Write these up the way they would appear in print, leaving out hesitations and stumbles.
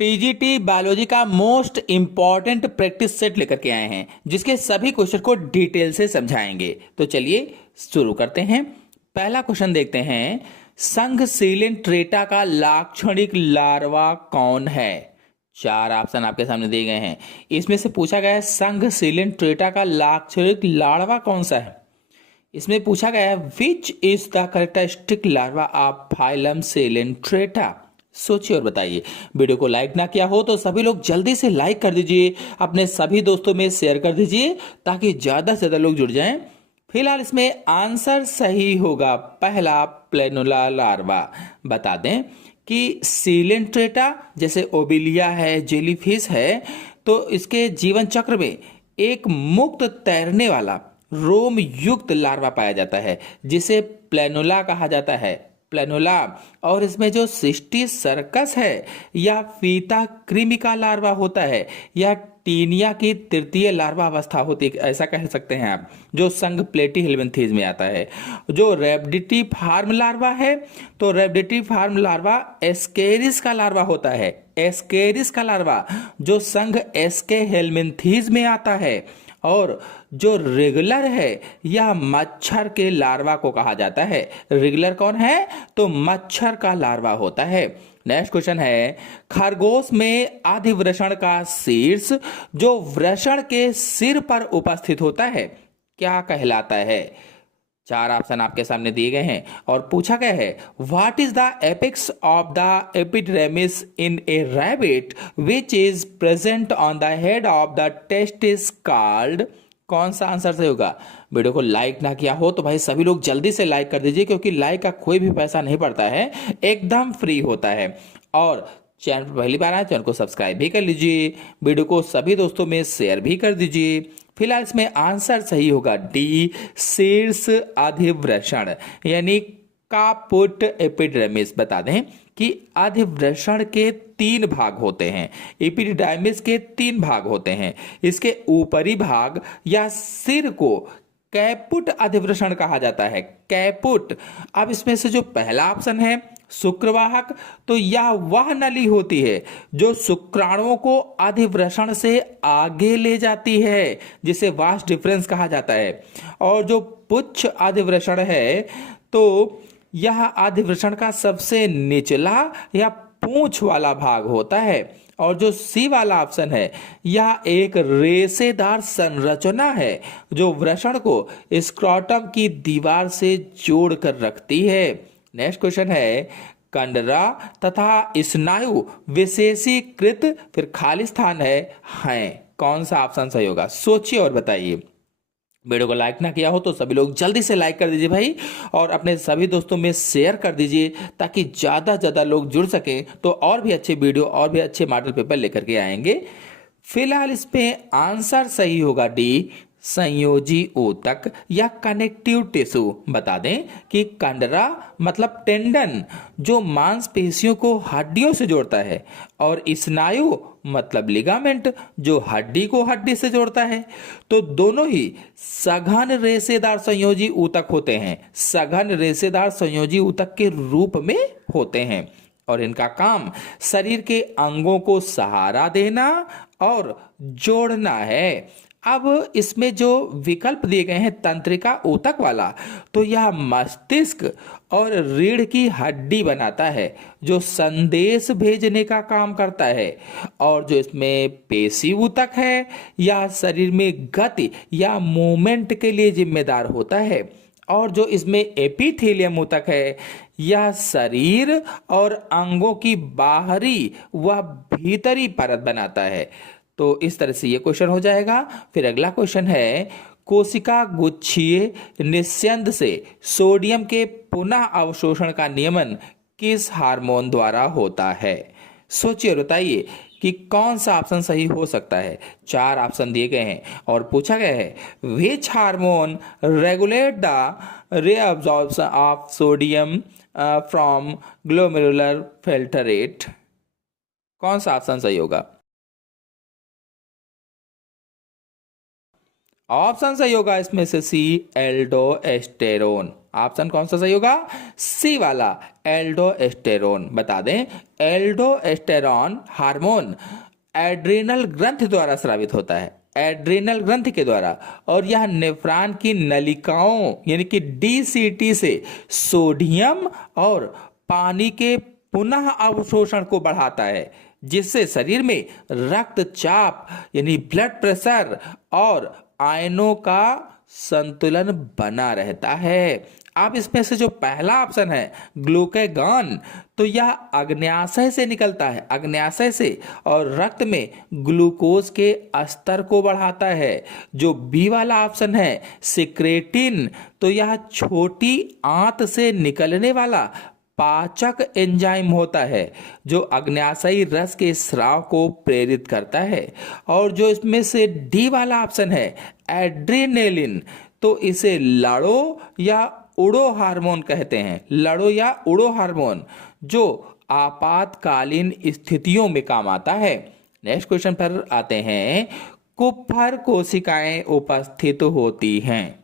TGT biology का most important practice set लेकर के आए हैं जिसके सभी क्वेश्चन को डिटेल से समझाएंगे। तो चलिए शुरू करते हैं। पहला क्वेश्चन देखते हैं, संघ सीलेंट्रेटा का लाक्षणिक लार्वा कौन है? चार ऑप्शन आपके सामने दिए गए हैं। इसमें से पूछा गया है संघ सीलेंट्रेटा का लाक्षणिक लार्वा कौन सा है। इसमें पूछा गया है which is the characteristic larva of phylum Coelenterata. सोचिए और बताइए। वीडियो को लाइक ना किया हो तो सभी लोग जल्दी से लाइक कर दीजिए, अपने सभी दोस्तों में शेयर कर दीजिए ताकि ज्यादा से ज्यादा लोग जुड़ जाएं। फिलहाल इसमें आंसर सही होगा पहला, प्लेनुला लार्वा। बता दें कि सीलेंट्रेटा जैसे ओबिलिया है, जेलीफिश है, तो इसके जीवन चक्र में एक मुक्त तैरने वाला रोम युक्त लार्वा पाया जाता है जिसे प्लेनुला कहा जाता है, प्लेनुला। और इसमें जो सिस्टी सर्कस है या फीता कृमि का लार्वा होता है या टीनिया की तृतीय लार्वा अवस्था होती है, ऐसा कह सकते हैं आप, जो संघ प्लेटी हेलमिंथीज में आता है। जो रेब्डिटी फार्म लार्वा है, तो रेब्डिटी फार्म लार्वा एस्केरिस का लार्वा होता है, एस्केरिस का लार्वा जो संघ एस्के हेलमिंथीज में आता है। और जो रेगुलर है यह मच्छर के लार्वा को कहा जाता है। रेगुलर कौन है? तो मच्छर का लार्वा होता है। नेक्स्ट क्वेश्चन है, खरगोश में अधिवृषण का शीर्ष जो वृषण के सिर पर उपस्थित होता है क्या कहलाता है? चार ऑप्शन आपके सामने दिए गए हैं और पूछा गया है what is the apex of the epidermis in A rabbit which is present on the head of the testis called. कौन सा आंसर सही होगा? वीडियो को लाइक ना किया हो तो भाई सभी लोग जल्दी से लाइक कर दीजिए क्योंकि लाइक का कोई भी पैसा नहीं पड़ता है, एकदम फ्री होता है। और चैनल पर पहली बार आए चैनल को सब्सक्राइब भी कर लीजिए, वीडियो को सभी दोस्तों में शेयर भी कर दीजिए। फिलहाल इसमें आंसर सही होगा डी, शीर्ष अधिवृषण यानी कापुट एपिडर्मिस। बता दें कि अधिवृषण के तीन भाग होते हैं, एपिडर्मिस के तीन भाग होते हैं। इसके ऊपरी भाग या सिर को कैपुट अधिवृषण कहा जाता है, कैपुट। अब इसमें से जो पहला ऑप्शन है शुक्रवाहक, तो यह वह नली होती है जो शुक्राणुओं को अधिवृषण से आगे ले जाती है जिसे वास्ट डिफरेंस कहा जाता है। और जो पुच्छ अधिवृषण है तो यह अधिवृषण का सबसे निचला या पूंछ वाला भाग होता है। और जो सी वाला ऑप्शन है यह एक रेशेदार संरचना है जो वृषण को स्क्रोटम की दीवार से जोड़कर रखती है। नेक्स्ट क्वेश्चन है, कंडरा तथा स्नायु विशेषीकृत फिर खाली स्थान है कौन सा ऑप्शन सही होगा? सोचिए और बताइए। वीडियो को लाइक ना किया हो तो सभी लोग जल्दी से लाइक कर दीजिए भाई और अपने सभी दोस्तों में शेयर कर दीजिए ताकि ज्यादा ज्यादा लोग जुड़ सकें, तो और भी अच्छे वीडियो और भी अच्छे मॉडल पेपर लेकर के आएंगे। फिलहाल इसमें आंसर सही होगा डी, संयोजी ऊतक या कनेक्टिव टिश्यू। बता दें कि कंडरा मतलब टेंडन जो मांसपेशियों को हड्डियों से जोड़ता है, और स्नायु मतलब लिगामेंट जो हड्डी को हड्डी से जोड़ता है। तो दोनों ही सघन रेशेदार संयोजी ऊतक होते हैं, सघन रेशेदार संयोजी ऊतक के रूप में होते हैं और इनका काम शरीर के अंगों को सहारा देना और जोड़ना है। अब इसमें जो विकल्प दिए गए हैं तंत्रिका ऊतक वाला, तो यह मस्तिष्क और रीढ़ की हड्डी बनाता है जो संदेश भेजने का काम करता है। और जो इसमें पेशी ऊतक है यह शरीर में गति या मूवमेंट के लिए जिम्मेदार होता है। और जो इसमें एपिथेलियम ऊतक है यह शरीर और अंगों की बाहरी व भीतरी परत बनाता है। तो इस तरह से ये क्वेश्चन हो जाएगा। फिर अगला क्वेश्चन है, कोशिका गुच्छीय निस्यंद से सोडियम के पुनः अवशोषण का नियमन किस हार्मोन द्वारा होता है? सोचिए और बताइए कि कौन सा ऑप्शन सही हो सकता है। चार ऑप्शन दिए गए हैं और पूछा गया है which hormone regulate the reabsorption of sodium from glomerular filtrate. कौन सा ऑप्शन सही होगा? ऑप्शन सही होगा इसमें से सी, एल्डोस्टेरोन। ऑप्शन कौन सा सही होगा? सी वाला, एल्डोस्टेरोन। बता दें, एल्डोस्टेरोन हार्मोन एड्रिनल ग्रंथि द्वारा स्रावित होता है, एड्रिनल ग्रंथि के द्वारा, और यह नेफ्रॉन की नलिकाओं यानी कि डीसीटी से सोडियम और पानी के पुनः अवशोषण को बढ़ाता है, जिससे शरीर में रक्तचाप यानी ब्लड प्रेशर और आयनों का संतुलन बना रहता है। अब इसमें से जो पहला ऑप्शन है ग्लूकागॉन, तो यह अग्न्याशय से निकलता है, अग्न्याशय से, और रक्त में ग्लूकोज के स्तर को बढ़ाता है। जो बी वाला ऑप्शन है सिक्रेटिन, तो यह छोटी आंत से निकलने वाला पाचक एंजाइम होता है जो अग्न्याशयी रस के स्राव को प्रेरित करता है। और जो इसमें से डी वाला ऑप्शन है एड्रेनालिन, तो इसे लड़ो या उड़ो हार्मोन कहते हैं, लड़ो या उड़ो हार्मोन, जो आपातकालीन स्थितियों में काम आता है। नेक्स्ट क्वेश्चन पर आते हैं, कुप्फर कोशिकाएं उपस्थित होती हैं।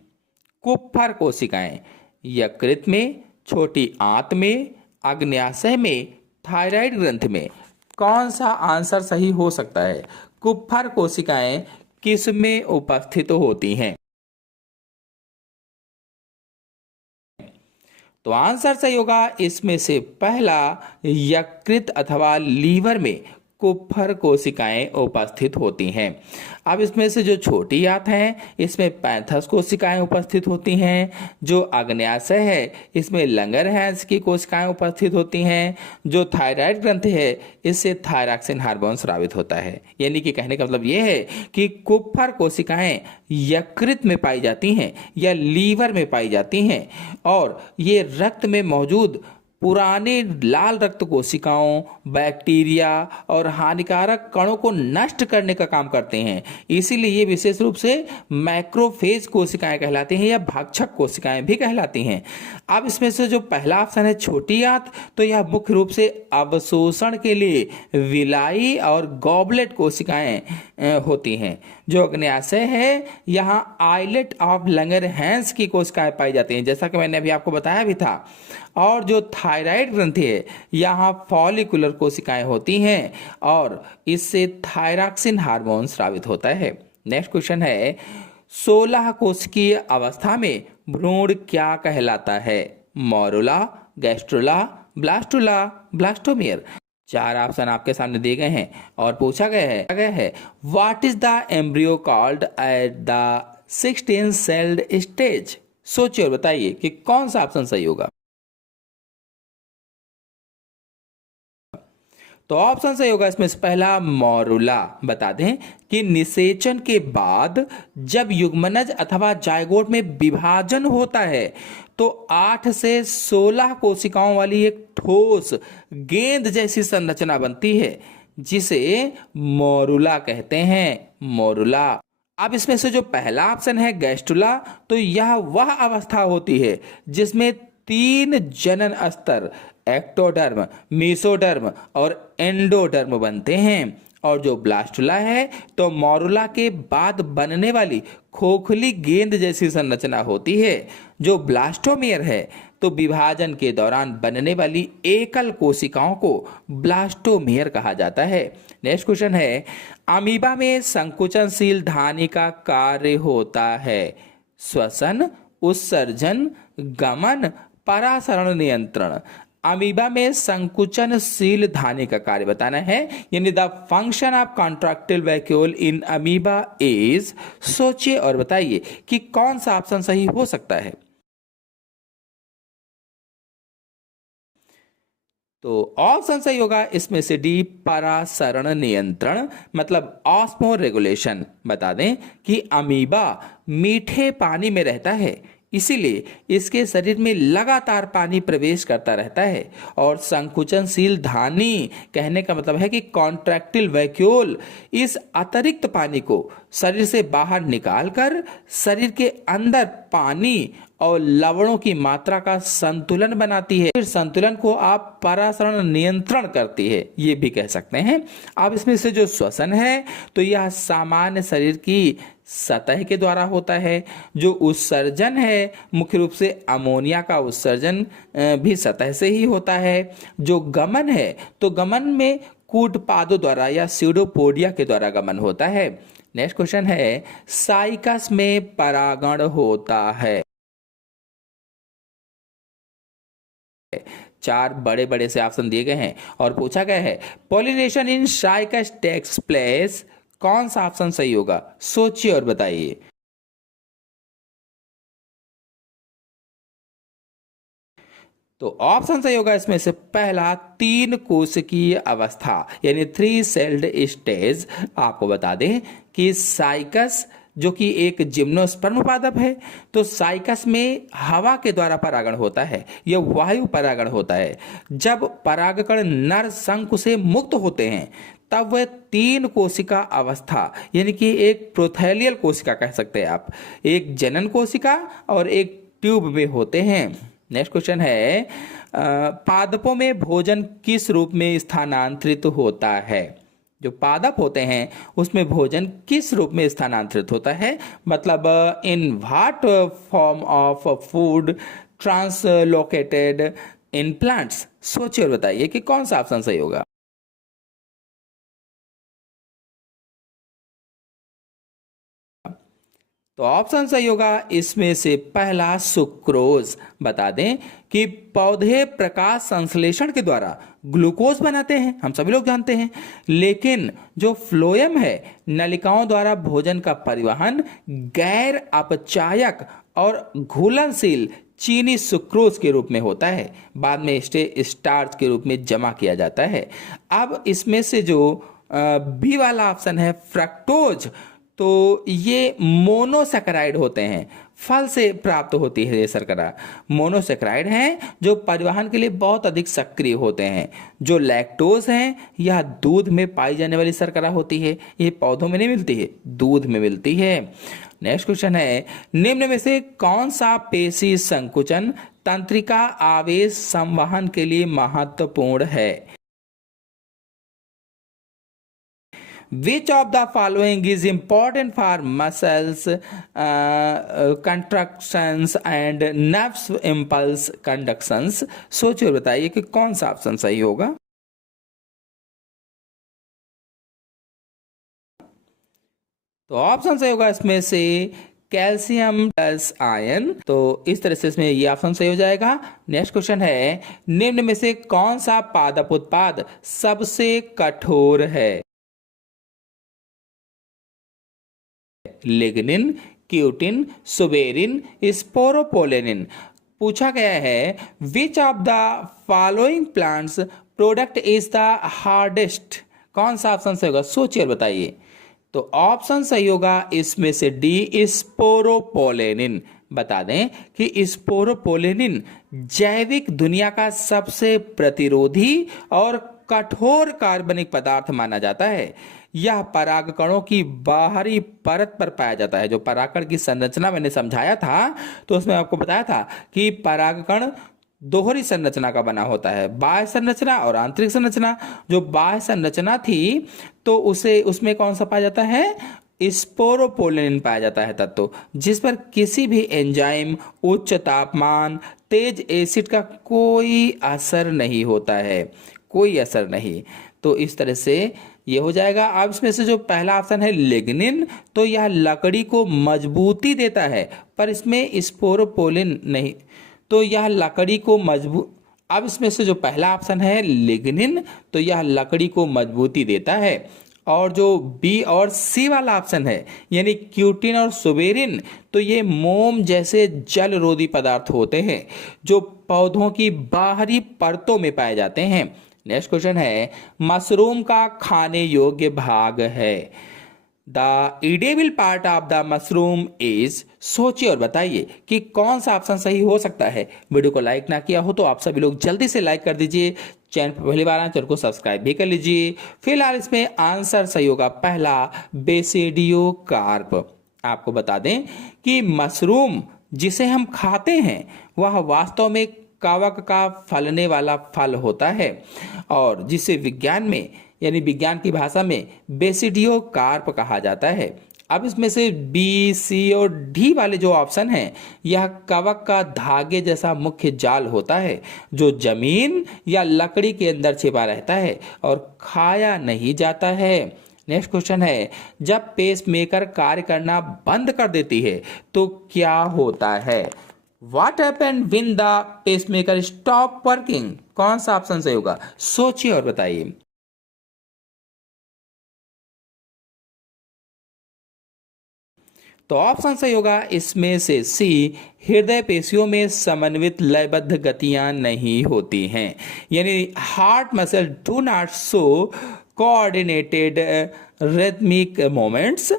कुप्फर कोशिकाएं यकृत में, छोटी आंत में, अग्न्याशय में, थायराइड ग्रंथि में। कौन सा आंसर सही हो सकता है? कुप्फर कोशिकाएं किस में उपस्थित होती हैं? तो आंसर सही होगा इसमें से पहला, यकृत अथवा लीवर में कुप्फर कोशिकाएं उपस्थित होती हैं। अब इसमें से जो छोटी आंत है इसमें पैंथस कोशिकाएं उपस्थित होती हैं। जो अग्न्याशय है इसमें लंगरहैंस की कोशिकाएं उपस्थित होती हैं। जो थायराइड ग्रंथि है इससे थायरॉक्सिन हार्मोन स्रावित होता है। यानी कि कहने का मतलब यह है कि कुप्फर कोशिकाएं यकृत में पाई जाती हैं या लीवर में पाई जाती हैं, और ये रक्त में मौजूद पुराने लाल रक्त कोशिकाओं, बैक्टीरिया और हानिकारक कणों को नष्ट करने का काम करते हैं। इसीलिए ये विशेष रूप से मैक्रोफेज कोशिकाएं कहलाती हैं या भक्षक कोशिकाएं भी कहलाती हैं। अब इसमें से जो पहला ऑप्शन है छोटी आंत, तो यह मुख्य रूप से अवशोषण के लिए विलाई और गॉबलेट कोशिकाएं होती हैं। जो अग्न्याशय है यहाँ आइलेट ऑफ लंगरहैंस की कोशिकाएं पाई जाती हैं, जैसा कि मैंने अभी आपको बताया भी था। और जो थायराइड ग्रंथि है यहाँ फॉलिकुलर कोशिकाएं होती हैं और इससे थायरॉक्सिन हार्मोन स्रावित होता है। नेक्स्ट क्वेश्चन है, 16 कोशिकीय अवस्था में भ्रूण क्या कहलाता है? Morula, gastrula, blastula, blastomere. 4 option आपके सामने दिए गए हैं और पूछा गया है what is the embryo called at the 16 sailed stage. सोचिए और बताइए कि कौन सा ऑप्शन सही होगा। तो ऑप्शन सही होगा इसमें से पहला मोरुला। बता दें कि निषेचन के बाद जब युग्मनज अथवा जायगोट में विभाजन होता है तो 8 से 16 कोशिकाओं वाली एक ठोस गेंद जैसी संरचना बनती है जिसे मोरुला कहते हैं, मोरुला। अब इसमें से जो पहला ऑप्शन है गैस्ट्रुला, तो यह वह अवस्था होती है जिसमें 3 जनन स्तर एक्टोडर्म, मेसोडर्म और एंडोडर्म बनते हैं। और जो ब्लास्टुला है तो मोरुला के बाद बनने वाली खोखली गेंद जैसी संरचना होती है। जो ब्लास्टोमियर है तो विभाजन के दौरान बनने वाली एकल कोशिकाओं को ब्लास्टोमियर कहा जाता है। नेक्स्ट क्वेश्चन है, अमीबा में संकुचनशील धानी का कार्य होता है? श्वसन, उत्सर्जन, गमन, परासरण नियंत्रण। अमीबा में संकुचनशील धानी का कार्य बताना है, यानी the function of contractile vacuole in amoeba is. सोचिए और बताइए कि कौन सा ऑप्शन सही हो सकता है। तो ऑप्शन सही होगा इसमें से डी, परासरण नियंत्रण, मतलब ऑस्मो रेगुलेशन। बता दें कि अमीबा मीठे पानी में रहता है, इसीलिए इसके शरीर में लगातार पानी प्रवेश करता रहता है। और संकुचनशील धानी कहने का मतलब है कि कॉन्ट्रैक्टाइल वैक्यूल इस अतिरिक्त पानी को शरीर से बाहर निकालकर शरीर के अंदर पानी और लवणों की मात्रा का संतुलन बनाती है। फिर संतुलन को आप परासरण नियंत्रण करती है, ये भी कह सकते हैं। अब इसमें से जो श्वसन है तो यह सामान्य शरीर की सतह के द्वारा होता है। जो उत्सर्जन है मुख्य रूप से अमोनिया का उत्सर्जन भी सतह से ही होता है। जो गमन है तो गमन में कूटपादों द्वारा या स्यूडोपोडिया के द्वारा गमन होता है। नेक्स्ट क्वेश्चन है, साइकस में परागण होता है। 4 बड़े बड़े से ऑप्शन दिए गए हैं और पूछा गया है pollination in cycas takes place. कौन सा ऑप्शन सही होगा, सोचिए और बताइए। तो ऑप्शन सही होगा इसमें से पहला, 3 कोशिकीय अवस्था यानी 3 सेल्ड स्टेज। आपको बता दें कि साइकस जो कि एक जिम्नोस्पर्म पादप है, तो साइकस में हवा के द्वारा परागण होता है, यह वायु परागण होता है। जब परागकण नर शंकु से मुक्त होते हैं तब वह 3 कोशिका अवस्था यानी कि एक प्रोथैलियल कोशिका कह सकते हैं आप, एक जनन कोशिका और एक ट्यूब में होते हैं। नेक्स्ट क्वेश्चन है, पादपों में भोजन किस रूप में स्थानांतरित होता है। जो पादप होते हैं उसमें भोजन किस रूप में स्थानांतरित होता है, मतलब in what form of food translocated in plants. सोचिए और बताइए कि कौन सा ऑप्शन सही होगा। तो ऑप्शन सही होगा इसमें से पहला, सुक्रोज। बता दें कि पौधे प्रकाश संश्लेषण के द्वारा ग्लूकोज बनाते हैं, हम सभी लोग जानते हैं, लेकिन जो फ्लोएम है नलिकाओं द्वारा भोजन का परिवहन गैर अपचायक और घुलनशील चीनी सुक्रोज के रूप में होता है, बाद में स्टार्च के रूप में जमा किया जाता है। अब इसमें से जो बी वाला ऑप्शन है फ्रक्टोज, तो ये मोनोसैकेराइड होते हैं, फल से प्राप्त होती है ये शर्करा। मोनोसैकेराइड हैं जो परिवहन के लिए बहुत अधिक सक्रिय होते हैं। जो लैक्टोज हैं यह दूध में पाई जाने वाली शर्करा होती है, ये पौधों में नहीं मिलती है, दूध में मिलती है। नेक्स्ट क्वेश्चन है, निम्न में से कौन सा पेशी संकुचन तंत्रिका आवेश संवहन के लिए महत्वपूर्ण है। Which of the following is important for muscles contractions and nerves impulse conductions? सोचिए और बताइए कि कौन सा ऑप्शन सही होगा। तो ऑप्शन सही होगा इसमें से कैल्शियम प्लस आयन। तो इस तरह से इसमें ये ऑप्शन सही हो जाएगा। नेक्स्ट क्वेश्चन है, निम्न में से कौन सा पादप उत्पाद सबसे कठोर है। Lignin, cutin, suberin, sporopollenin. पूछा गया है which of the following plants product is the hardest. कौन सा ऑप्शन सही होगा, सोचिए और बताइए। तो ऑप्शन सही होगा इसमें से डी, स्पोरोपोलेनिन। बता दें कि स्पोरोपोलेनिन जैविक दुनिया का सबसे प्रतिरोधी और कठोर कार्बनिक पदार्थ माना जाता है। यह परागकणों की बाहरी परत पर पाया जाता है। जो परागकण की संरचना मैंने समझाया था तो उसमें आपको बताया था कि परागकण दोहरी संरचना का बना होता है, बाह्य संरचना और आंतरिक संरचना। जो बाह्य संरचना थी तो उसमें कौन सा पाया जाता है, स्पोरोपोलेनिन पाया जाता है तत्व, जिस पर किसी भी एंजाइम, उच्च तापमान, तेज एसिड का कोई असर नहीं होता है, कोई असर नहीं। तो इस तरह से ये हो जाएगा। अब इसमें से जो पहला ऑप्शन है लिग्निन, तो यह लकड़ी को मजबूती देता है, पर इसमें स्पोरोपोलिन नहीं, तो यह लकड़ी को मजबूत। अब इसमें से जो पहला ऑप्शन है लिग्निन, तो यह लकड़ी को मजबूती देता है। और जो बी और सी वाला ऑप्शन है यानी क्यूटिन और सुबेरिन, तो ये मोम जैसे जलरोधी पदार्थ होते हैं जो पौधों की बाहरी परतों में पाए जाते हैं। नेक्स्ट क्वेश्चन है, मशरूम का खाने योग्य भाग है। The edible part of the mushroom is. सोचिए और बताइए कि कौन सा ऑप्शन सही हो सकता है। वीडियो को लाइक ना किया हो तो आप सभी लोग जल्दी से लाइक कर दीजिए, चैनल पर पहली बार आए चैनल को सब्सक्राइब भी कर लीजिए। फिलहाल इसमें आंसर सही होगा पहला, बेसिडियो कार्प। आपको बता दें कि मशरूम जिसे हम खाते हैं वह वास्तव में कवक का फलने वाला फल होता है और जिसे विज्ञान में यानी विज्ञान की भाषा में बेसिडियो कार्प कहा जाता है। अब इसमें से बी, सी और डी वाले जो ऑप्शन हैं, यह कवक का धागे जैसा मुख्य जाल होता है जो जमीन या लकड़ी के अंदर छिपा रहता है और खाया नहीं जाता है। नेक्स्ट क्वेश्चन है, जब पेसमेकर कार्य करना बंद कर देती है तो क्या होता है? What happened when the pacemaker stop working? कौन सा ऑप्शन सही होगा? सोचिए और बताइए। तो ऑप्शन सही होगा इसमें से सी, हृदय पेशियों में समन्वित लयबद्ध गतियां नहीं होती हैं, यानी heart muscle do not show coordinated rhythmic moments.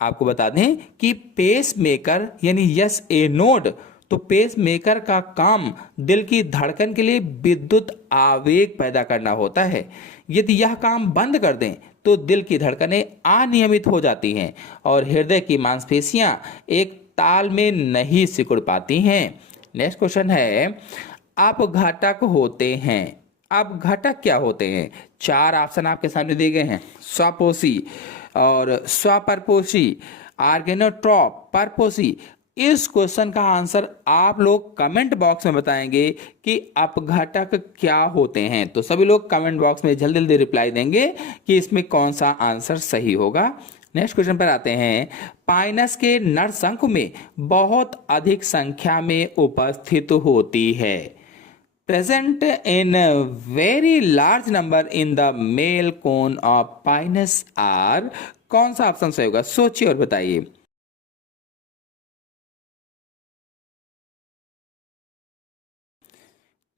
आपको बता दें कि पेस मेकर यानी यस ए नोड, तो पेस मेकर का काम दिल की धड़कन के लिए विद्युत आवेग पैदा करना होता है। यदि यह काम बंद कर दें तो दिल की धड़कनें अनियमित हो जाती हैं और हृदय की मांसपेशियां एक ताल में नहीं सिकुड़ पाती हैं। नेक्स्ट क्वेश्चन है, अपघटक होते हैं। अब घटक क्या होते हैं? चार ऑप्शन आपके सामने दिए गए हैं, स्वपोषी और स्वपरपोषी, ऑर्गेनोट्रॉप, परपोषी। इस क्वेश्चन का आंसर आप लोग कमेंट बॉक्स में बताएंगे कि अपघटक क्या होते हैं। तो सभी लोग कमेंट बॉक्स में जल्दी जल्दी रिप्लाई देंगे कि इसमें कौन सा आंसर सही होगा। नेक्स्ट क्वेश्चन पर आते हैं, पाइनस के नरशंकु में बहुत अधिक संख्या में उपस्थित होती है। Present in very large number in the male cone of pinus are. कौन सा ऑप्शन सही होगा? सोचिए और बताइए।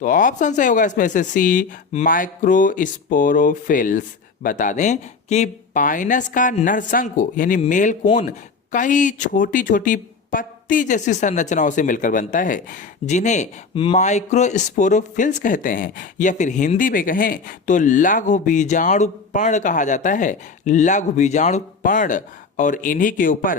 तो ऑप्शन सही होगा इसमें से सी, माइक्रोस्पोरोफिल्स। बता दें कि पाइनस का नरशंकु यानी मेल कोन कई छोटी छोटी पत्ती जैसी संरचनाओं से मिलकर बनता है जिन्हें माइक्रोस्पोरोफिल्स कहते हैं, या फिर हिंदी में कहें तो लघु बीजाणु पर्ण कहा जाता है। लघु बीजाणु पर्ण, और इन्हीं के ऊपर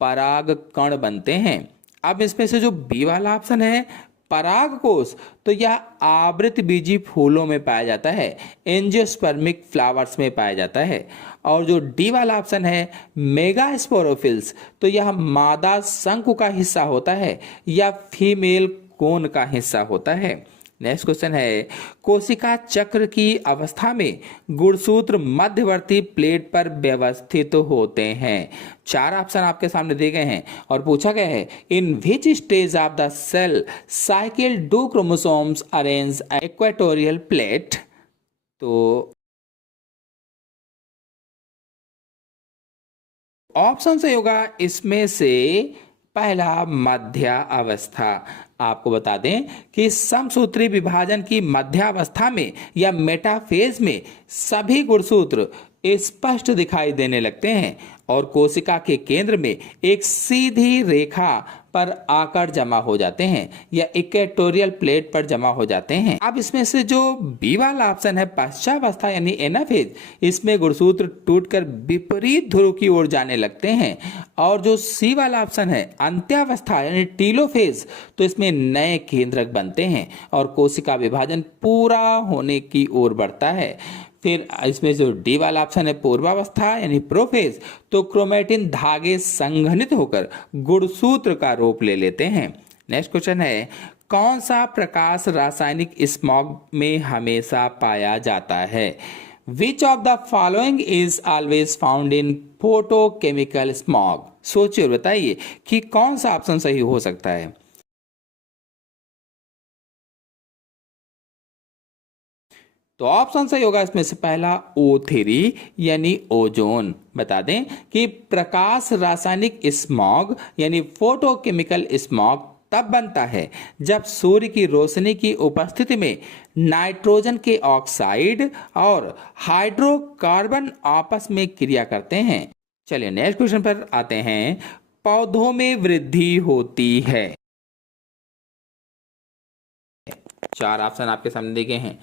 पराग कण बनते हैं। अब इसमें से जो बी वाला ऑप्शन है परागकोश, तो यह आवृत बीजी फूलों में पाया जाता है, एंजियोस्पर्मिक फ्लावर्स में पाया जाता है। और जो डी वाला ऑप्शन है मेगास्पोरोफिल्स, तो यह मादा शंकु का हिस्सा होता है या फीमेल कोन का हिस्सा होता है। नेक्स्ट क्वेश्चन है, कोशिका चक्र की अवस्था में गुणसूत्र मध्यवर्ती प्लेट पर व्यवस्थित होते हैं। चार ऑप्शन आपके सामने दिए गए हैं और पूछा गया है, in which stage of the cell cycle do chromosomes arrange equatorial plate. तो ऑप्शन सही होगा इसमें से पहला, मध्य अवस्था। आपको बता दें कि समसूत्री विभाजन की मध्यावस्था में या मेटाफेज में सभी गुणसूत्र स्पष्ट दिखाई देने लगते हैं और कोशिका के केंद्र में एक सीधी रेखा पर आकर जमा हो जाते हैं या इक्वेटोरियल प्लेट पर जमा हो जाते हैं। अब इसमें से जो बी वाला ऑप्शन है पश्चावस्था यानी एनाफेज, इसमें गुणसूत्र टूटकर विपरीत ध्रुव की ओर जाने लगते हैं। और जो सी वाला ऑप्शन है अंत्यावस्था यानी टीलोफेज, तो इसमें नए केंद्रक बनते हैं और कोशिका विभाजन पूरा होने की ओर बढ़ता है। फिर इसमें जो डी वाला ऑप्शन है पूर्वावस्था यानी प्रोफेज, तो क्रोमेटिन धागे संघनित होकर गुणसूत्र का रूप ले लेते हैं। नेक्स्ट क्वेश्चन है, कौन सा प्रकाश रासायनिक स्मॉग में हमेशा पाया जाता है? Which of the following is always found in photochemical smog. सोचिए और बताइए कि कौन सा ऑप्शन सही हो सकता है। तो ऑप्शन सही होगा इसमें से पहला, O3 यानी ओजोन। बता दें कि प्रकाश रासायनिक स्मॉग यानी फोटोकेमिकल स्मॉग तब बनता है जब सूर्य की रोशनी की उपस्थिति में नाइट्रोजन के ऑक्साइड और हाइड्रोकार्बन आपस में क्रिया करते हैं। चलिए नेक्स्ट क्वेश्चन पर आते हैं, पौधों में वृद्धि होती है। चार ऑप्शन आपके सामने दिए गए हैं,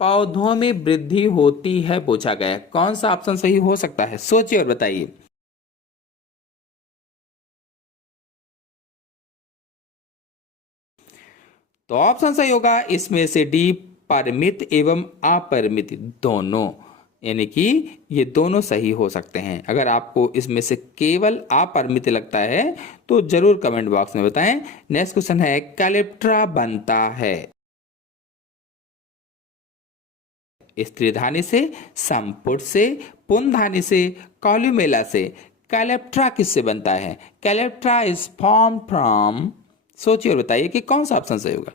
पौधों में वृद्धि होती है पूछा गया है। कौन सा ऑप्शन सही हो सकता है, सोचिए और बताइए। तो ऑप्शन सही होगा इसमें से डी, परिमित एवं अपरिमित दोनों, यानी कि ये दोनों सही हो सकते हैं। अगर आपको इसमें से केवल अपरिमित लगता है तो जरूर कमेंट बॉक्स में बताएं। नेक्स्ट क्वेश्चन है, कैलेप्ट्रा बनता है स्त्रीधानी से, संपुट से, पुंधानी से, कॉल्यूमेला से। कैलेप्ट्रा किससे बनता है? कैलेप्ट्रा इज फॉर्म फ्रॉम, सोचिए और बताइए कि कौन सा ऑप्शन सही होगा।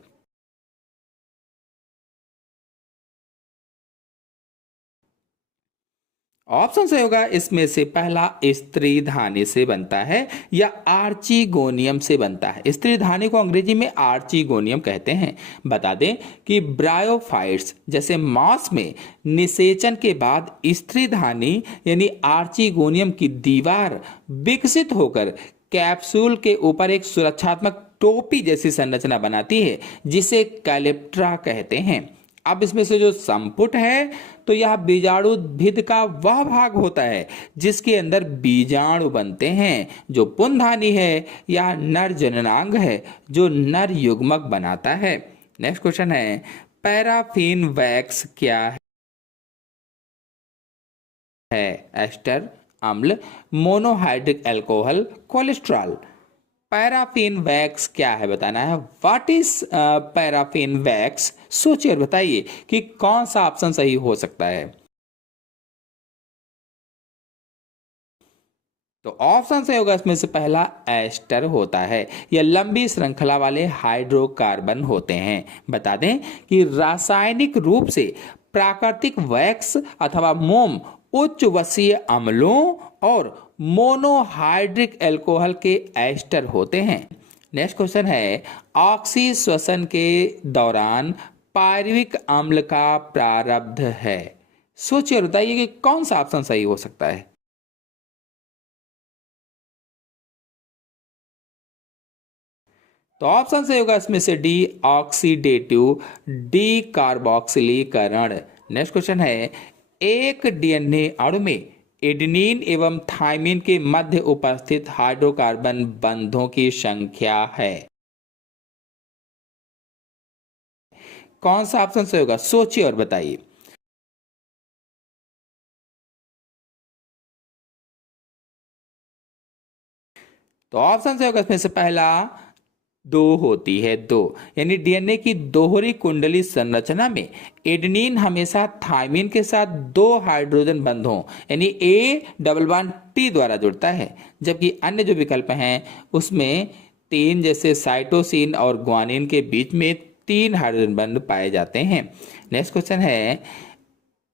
ऑप्शन सही होगा इसमें से पहला, स्त्री धानी से बनता है या आर्चिगोनियम से बनता है। स्त्री धानी को अंग्रेजी में आर्चिगोनियम कहते हैं। बता दें कि ब्रायोफाइट्स जैसे मांस में निषेचन के बाद स्त्री धानी यानी आर्चिगोनियम की दीवार विकसित होकर कैप्सूल के ऊपर एक सुरक्षात्मक टोपी जैसी संरचना बनाती है जिसे कैलेप्ट्रा कहते हैं। अब इसमें से जो संपुट है तो यह बीजाणुभिद का वह भाग होता है जिसके अंदर बीजाणु बनते हैं। जो पुंधानी है यह नर जननांग है जो नर युग्मक बनाता है। नेक्स्ट क्वेश्चन है, पैराफिन वैक्स क्या है? एस्टर, अम्ल, monohydric alcohol, cholesterol. Paraffin wax क्या है बताना है। What is paraffin wax? सोचिए और बताइए कि कौन सा ऑप्शन सही हो सकता है। तो ऑप्शन सही होगा इसमें से पहला, एस्टर होता है। यह लंबी श्रृंखला वाले हाइड्रोकार्बन होते हैं। बता दें कि रासायनिक रूप से प्राकृतिक वैक्स अथवा मोम उच्च वसीय अम्लों और मोनोहाइड्रिक अल्कोहल के एस्टर होते हैं। नेक्स्ट क्वेश्चन है, ऑक्सी श्वसन के दौरान पायरुविक अम्ल का प्रारब्ध है। सोचिए और बताइए कि कौन सा ऑप्शन सही हो सकता है। तो ऑप्शन सही होगा इसमें से डी, ऑक्सीडेटिव डी कार्बोक्सिलीकरण। नेक्स्ट क्वेश्चन है, एक डीएनए अणु में एडेनिन एवं थाइमिन के मध्य उपस्थित हाइड्रोकार्बन बंधों की संख्या है। कौन सा ऑप्शन सही होगा, सोचिए और बताइए। तो ऑप्शन सही होगा इसमें से पहला, दो होती है, दो, यानी डीएनए की दोहरी कुंडली संरचना में एडेनिन हमेशा थाइमिन के साथ दो हाइड्रोजन बंधों यानी ए डबल बॉन्ड टी द्वारा जुड़ता है, जबकि अन्य जो विकल्प हैं उसमें तीन जैसे साइटोसिन और ग्वानिन के बीच में तीन हाइड्रोजन बंध पाए जाते हैं। नेक्स्ट क्वेश्चन है,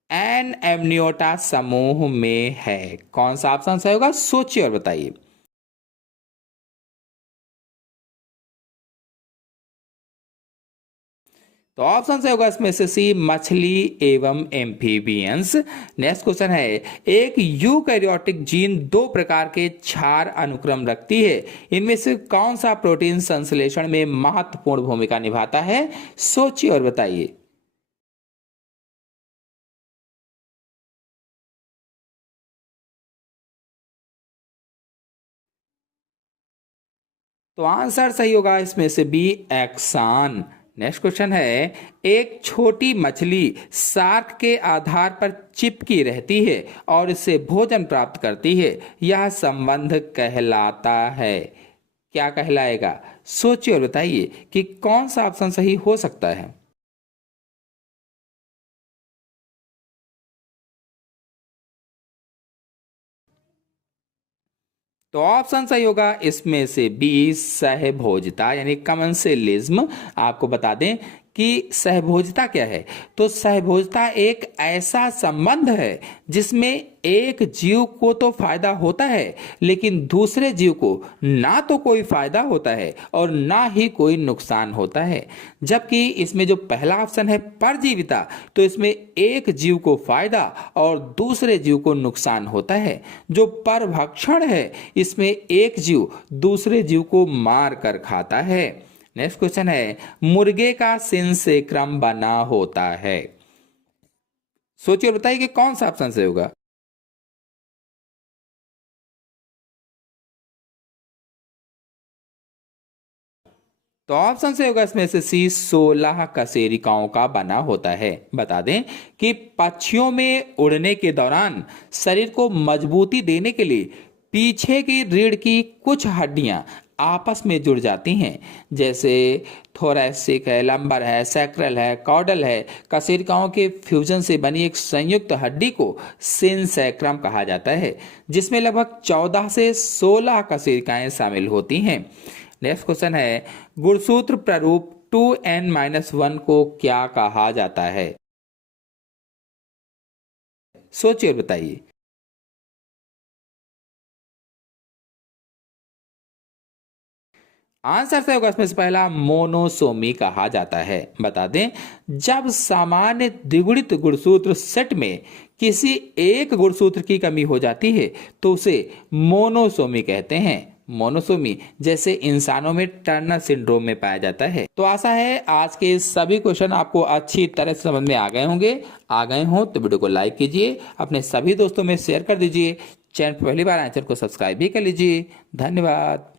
एन एमनियोटा समूह में है। कौन सा ऑप्शन सही होगा, सोचिए और बताइए। तो ऑप्शन से होगा इसमें से सी, मछली एवं एम्फीबियंस। नेक्स्ट क्वेश्चन है, एक यूकैरियोटिक जीन दो प्रकार के क्षार अनुक्रम रखती है, इनमें से कौन सा प्रोटीन संश्लेषण में महत्वपूर्ण भूमिका निभाता है? सोचिए और बताइए। तो आंसर सही होगा इसमें से बी, एक्सान। नेक्स्ट क्वेश्चन है, एक छोटी मछली शार्क के आधार पर चिपकी रहती है और इससे भोजन प्राप्त करती है, यह संबंध कहलाता है, क्या कहलाएगा? सोचिए और बताइए कि कौन सा ऑप्शन सही हो सकता है। तो ऑप्शन सही होगा इसमें से बी, सहभोजिता यानी कमेंसलिज्म। आपको बता दें कि सहभोजिता क्या है। तो सहभोजिता एक ऐसा संबंध है जिसमें एक जीव को तो फायदा होता है लेकिन दूसरे जीव को ना तो कोई फायदा होता है और ना ही कोई नुकसान होता है। जबकि इसमें जो पहला ऑप्शन है परजीविता, तो इसमें एक जीव को फायदा और दूसरे जीव को नुकसान होता है। जो परभक्षण है इसमें एक जीव दूसरे जीव को मार कर खाता है। नेक्स्ट क्वेश्चन है, मुर्गे का सिन से क्रम बना होता है। सोचिए और बताइए कि कौन सा ऑप्शन सही होगा। तो ऑप्शन से होगा इसमें से सी, 16 कशेरुकियों का बना होता है। बता दें कि पक्षियों में उड़ने के दौरान शरीर को मजबूती देने के लिए पीछे की रीढ़ की कुछ हड्डियां आपस में जुड़ जाती हैं, जैसे थोरैसिक है, लंबर है, सैक्रल है, कॉर्डल है। कशेरुकियों के फ्यूजन से बनी एक संयुक्त हड्डी को सिनसैक्रम कहा जाता है, जिसमें लगभग 14 से 16 कशेरुकियां शामिल होती हैं। नेक्स्ट क्वेश्चन है, गुणसूत्र प्रारूप 2n-1 को क्या कहा जाता है? सोचिए और बताइए। आंसर से होगा इसमें से पहला, मोनोसोमी कहा जाता है। बता दें, जब सामान्य द्विगुणित गुणसूत्र सेट में किसी एक गुणसूत्र की कमी हो जाती है तो उसे मोनोसोमी कहते हैं। मोनोसोमी जैसे इंसानों में टर्नर सिंड्रोम में पाया जाता है। तो आशा है आज के सभी क्वेश्चन आपको अच्छी तरह से समझ में आ गए होंगे। आ गए हों तो वीडियो को लाइक कीजिए, अपने सभी दोस्तों में शेयर कर दीजिए। चैनल पहली बार आए चैनल को सब्सक्राइब भी कर लीजिए। धन्यवाद।